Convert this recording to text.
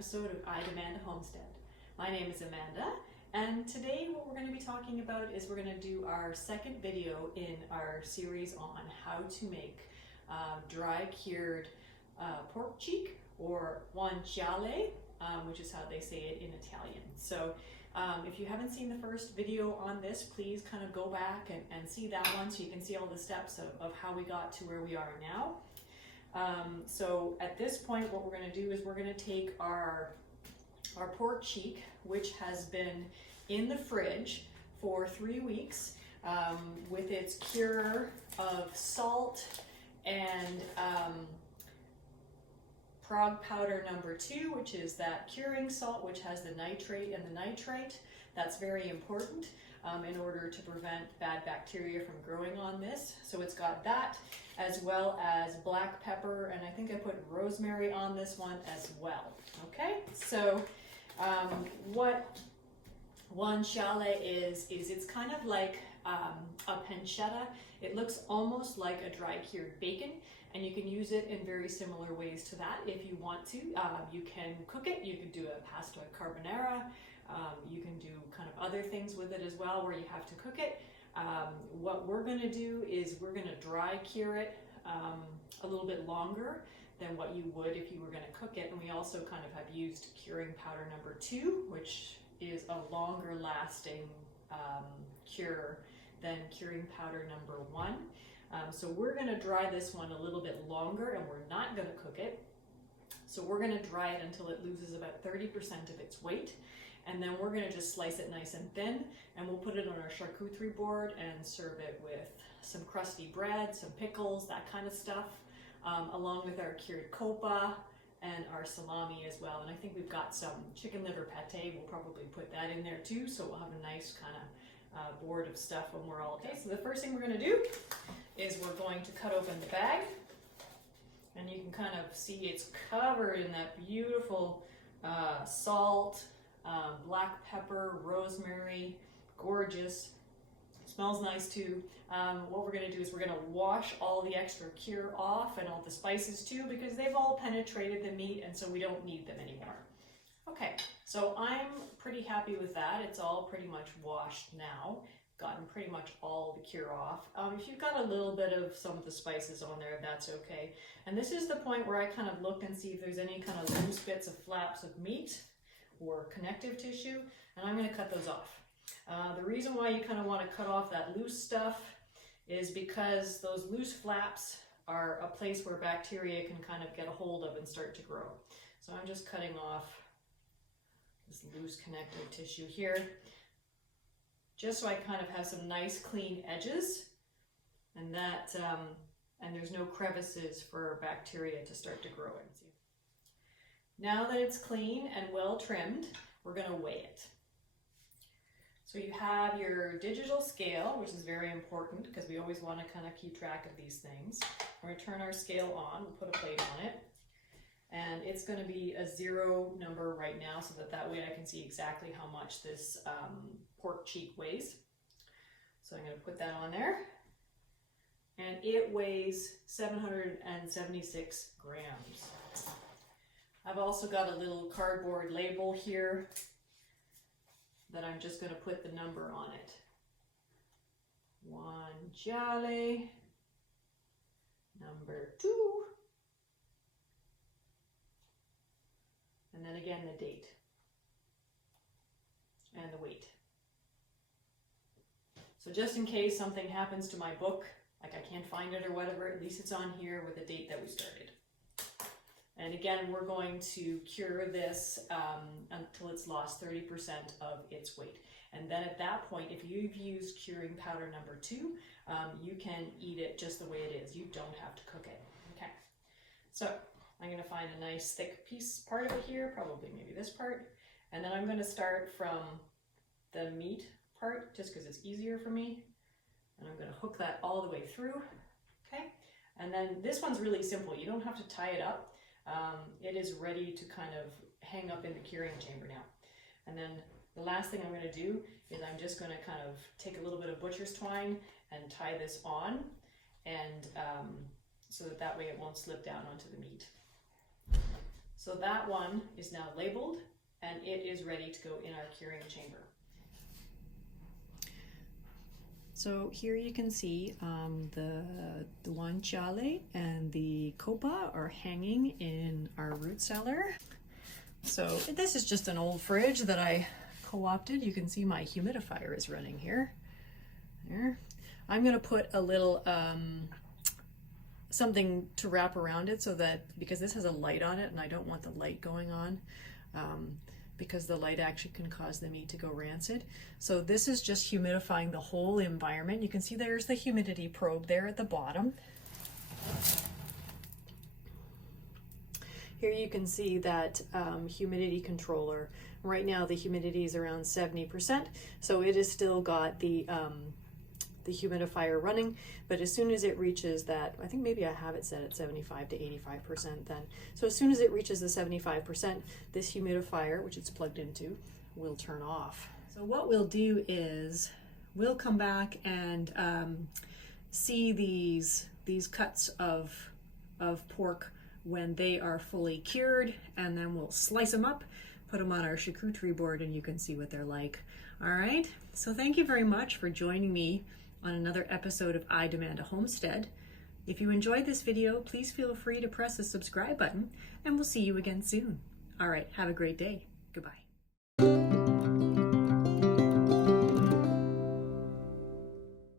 episode of I Demand a Homestead. My name is Amanda, and today what we're going to be talking about is we're going to do our second video in our series on how to make dry cured pork cheek, or guanciale, which is how they say it in Italian. So if you haven't seen the first video on this, please kind of go back and see that one so you can see all the steps of how we got to where we are now. So at this point, what we're going to do is we're going to take our pork cheek, which has been in the fridge for 3 weeks with its cure of salt and prog powder number 2, which is that curing salt, which has the nitrate and the nitrite. That's very important in order to prevent bad bacteria from growing on this. So it's got that, as well as black pepper, and I think I put rosemary on this one as well. Okay, so what guanciale is it's kind of like a pancetta. It looks almost like a dry cured bacon, and you can use it in very similar ways to that if you want to. You can cook it, you can do a pasta carbonara, you can do kind of other things with it as well where you have to cook it. What we're going to do is we're going to dry cure it a little bit longer than what you would if you were going to cook it. And we also kind of have used curing powder number 2, which is a longer lasting cure than curing powder number 1. So we're going to dry this one a little bit longer, and we're not going to cook it. So we're going to dry it until it loses about 30% of its weight. And then we're going to just slice it nice and thin, and we'll put it on our charcuterie board and serve it with some crusty bread, some pickles, that kind of stuff, along with our cured coppa and our salami as well. And I think we've got some chicken liver pate. We'll probably put that in there too, so we'll have a nice kind of board of stuff when we're all okay. So the first thing we're going to do is we're going to cut open the bag, and you can kind of see it's covered in that beautiful salt, black pepper, rosemary, gorgeous. Smells nice too. What we're going to do is we're going to wash all the extra cure off and all the spices too, because they've all penetrated the meat, and so we don't need them anymore. Okay, so I'm pretty happy with that. It's all pretty much washed now. Gotten pretty much all the cure off. If you've got a little bit of some of the spices on there, that's okay. And this is the point where I kind of look and see if there's any kind of loose bits of flaps of meat or connective tissue, and I'm going to cut those off. The reason why you kind of want to cut off that loose stuff is because those loose flaps are a place where bacteria can kind of get a hold of and start to grow. So I'm just cutting off this loose connective tissue here, just so I kind of have some nice clean edges, and that and there's no crevices for bacteria to start to grow in. Now that it's clean and well trimmed, we're going to weigh it. So you have your digital scale, which is very important because we always want to kind of keep track of these things. We're going to turn our scale on, we'll put a plate on it, and it's going to be a 0 number right now, so that way I can see exactly how much this pork cheek weighs. So I'm going to put that on there, and it weighs 776 grams. I've also got a little cardboard label here that I'm just going to put the number on it. Guanciale number 2. And then again the date and the weight. So just in case something happens to my book, like I can't find it or whatever, at least it's on here with the date that we started. And again, we're going to cure this until it's lost 30% of its weight. And then at that point, if you've used curing powder number 2, you can eat it just the way it is. You don't have to cook it. Okay. So I'm going to find a nice thick part of it here, probably maybe this part. And then I'm going to start from the meat part, just because it's easier for me. And I'm going to hook that all the way through. Okay. And then this one's really simple. You don't have to tie it up. It is ready to kind of hang up in the curing chamber now. And then the last thing I'm going to do is I'm just going to kind of take a little bit of butcher's twine and tie this on, and so that way it won't slip down onto the meat. So that one is now labeled and it is ready to go in our curing chamber. So here you can see the Guanciale and the copa are hanging in our root cellar. So this is just an old fridge that I co-opted. You can see my humidifier is running here. There. I'm going to put a little something to wrap around it so that, because this has a light on it and I don't want the light going on, because the light actually can cause the meat to go rancid. So this is just humidifying the whole environment. You can see there's the humidity probe there at the bottom. Here you can see that humidity controller. Right now the humidity is around 70%, so it has still got the humidifier running, but as soon as it reaches that, I think maybe I have it set at 75 to 85% then. So as soon as it reaches the 75%, this humidifier, which it's plugged into, will turn off. So what we'll do is we'll come back and see these cuts of pork when they are fully cured, and then we'll slice them up, put them on our charcuterie board, and you can see what they're like. All right, so thank you very much for joining me on another episode of I Demand a Homestead. If you enjoyed this video, please feel free to press the subscribe button, and we'll see you again soon. All right, have a great day. Goodbye.